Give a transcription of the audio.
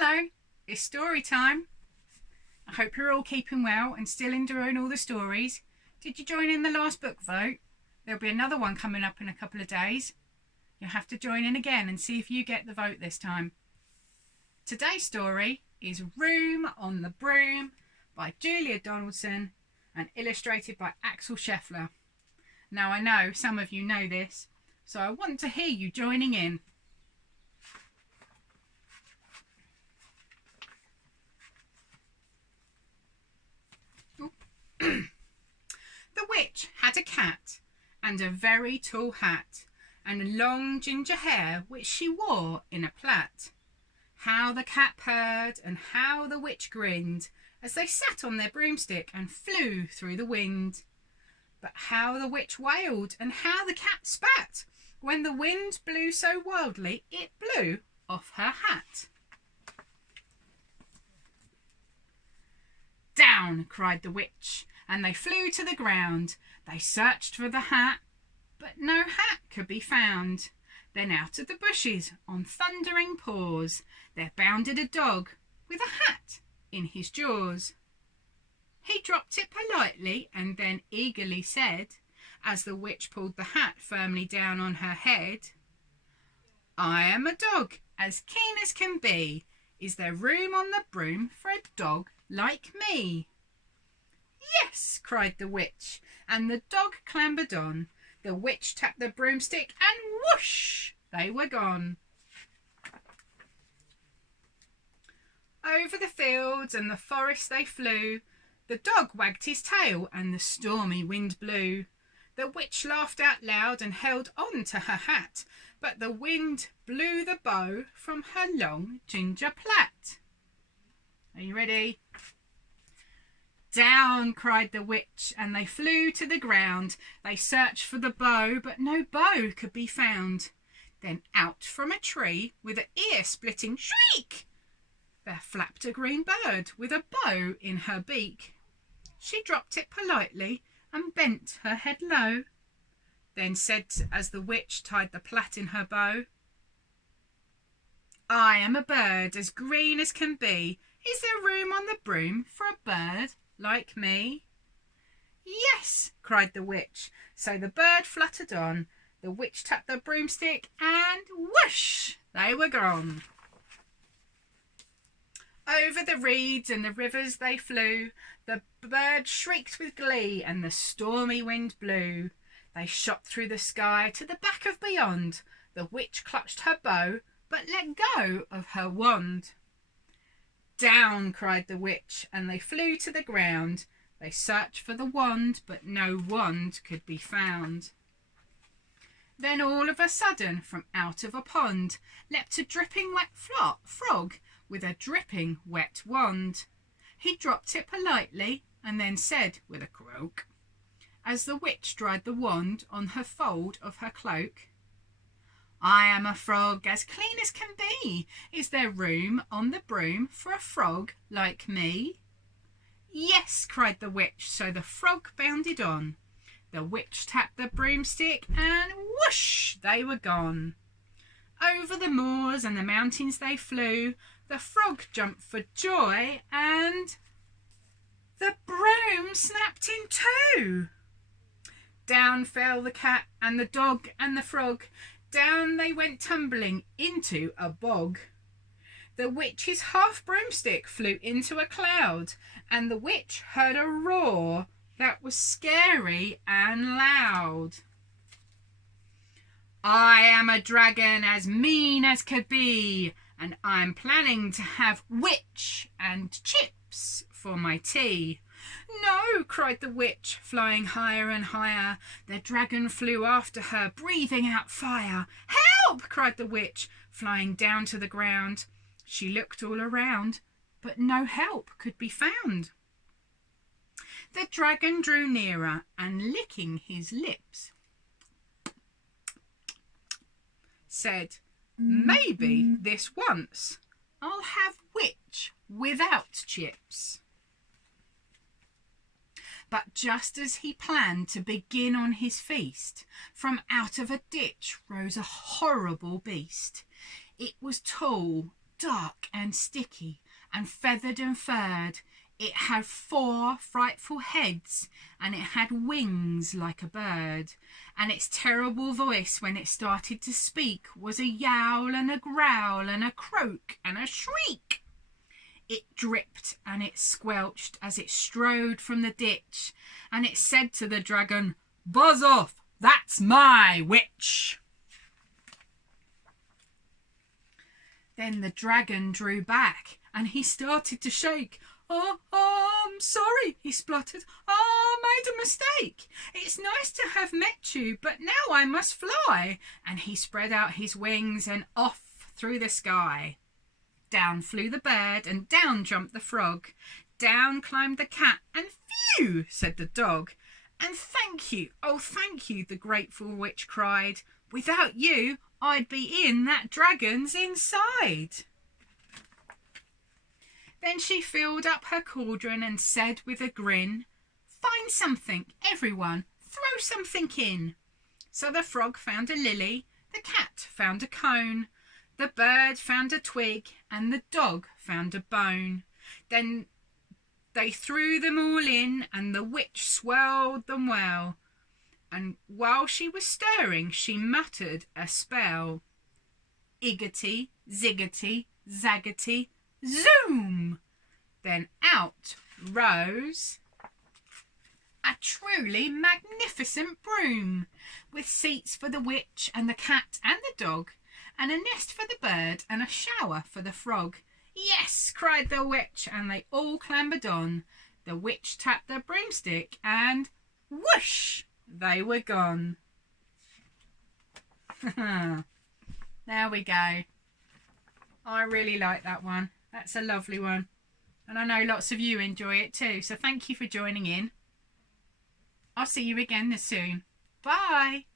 Hello, it's story time. I hope you're all keeping well and still enjoying all the stories. Did you join in the last book vote? There'll be another one coming up in a couple of days. You'll have to join in again and see if you get the vote this time. Today's story is Room on the Broom by Julia Donaldson and illustrated by Axel Scheffler. Now I know some of you know this, so I want to hear you joining in. The witch had a cat and a very tall hat and long ginger hair which she wore in a plait. How the cat purred and how the witch grinned as they sat on their broomstick and flew through the wind. But how the witch wailed and how the cat spat when the wind blew so wildly it blew off her hat. Down, cried the witch, and they flew to the ground. They searched for the hat, but no hat could be found. Then out of the bushes, on thundering paws, there bounded a dog with a hat in his jaws. He dropped it politely and then eagerly said, as the witch pulled the hat firmly down on her head, "I am a dog, as keen as can be. Is there room on the broom for a dog like me?" "Yes," cried the witch, and the dog clambered on. The witch tapped the broomstick and whoosh, they were gone. Over the fields and the forest they flew. The dog wagged his tail and the stormy wind blew. The witch laughed out loud and held on to her hat, but the wind blew the bow from her long ginger plait. Are you ready? Down, cried the witch, and they flew to the ground. They searched for the bow, but no bow could be found. Then out from a tree, with an ear-splitting shriek, there flapped a green bird with a bow in her beak. She dropped it politely and bent her head low, then said as the witch tied the plait in her bow, "I am a bird as green as can be. Is there room on the broom for a bird like me?" "Yes," cried the witch. So the bird fluttered on. The witch tapped the broomstick and whoosh, they were gone. Over the reeds and the rivers they flew. The bird shrieked with glee and the stormy wind blew. They shot through the sky to the back of beyond. The witch clutched her bow but let go of her wand. Down, cried the witch, and they flew to the ground. They searched for the wand, but no wand could be found. Then all of a sudden, from out of a pond, leapt a dripping wet frog with a dripping wet wand. He dropped it politely and then said with a croak, as the witch dried the wand on her fold of her cloak, "I am a frog as clean as can be. Is there room on the broom for a frog like me?" "Yes," cried the witch, so the frog bounded on. The witch tapped the broomstick and whoosh, they were gone. Over the moors and the mountains they flew. The frog jumped for joy and the broom snapped in two. Down fell the cat and the dog and the frog. Down they went tumbling into a bog. The witch's half broomstick flew into a cloud, and the witch heard a roar that was scary and loud. "I am a dragon as mean as could be, and I'm planning to have witch and chips for my tea." "No," cried the witch, flying higher and higher. The dragon flew after her, breathing out fire. "Help!" cried the witch, flying down to the ground. She looked all around, but no help could be found. The dragon drew nearer and, licking his lips, said, "Maybe this once I'll have witch without chips." But just as he planned to begin on his feast, from out of a ditch rose a horrible beast. It was tall, dark and sticky and feathered and furred. It had 4 frightful heads, and it had wings like a bird. And its terrible voice, when it started to speak, was a yowl and a growl and a croak and a shriek. It dripped and it squelched as it strode from the ditch, and it said to the dragon, "Buzz off, that's my witch." Then the dragon drew back and he started to shake. "Oh, I'm sorry," he spluttered. "I made a mistake. It's nice to have met you, but now I must fly." And he spread out his wings and off through the sky. Down flew the bird and down jumped the frog. Down climbed the cat and phew, said the dog. "And thank you, oh thank you," the grateful witch cried. "Without you, I'd be in that dragon's inside." Then she filled up her cauldron and said with a grin, "Find something, everyone, throw something in." So the frog found a lily, the cat found a cone, the bird found a twig, and the dog found a bone. Then they threw them all in, and the witch swirled them well. And while she was stirring, she muttered a spell. Iggity, ziggity, zaggity, zoom! Then out rose a truly magnificent broom, with seats for the witch and the cat and the dog, and a nest for the bird and a shower for the frog. "Yes," cried the witch, and they all clambered on. The witch tapped the broomstick and whoosh, they were gone. There we go. I really like that one. That's a lovely one. And I know lots of you enjoy it too. So thank you for joining in. I'll see you again soon. Bye.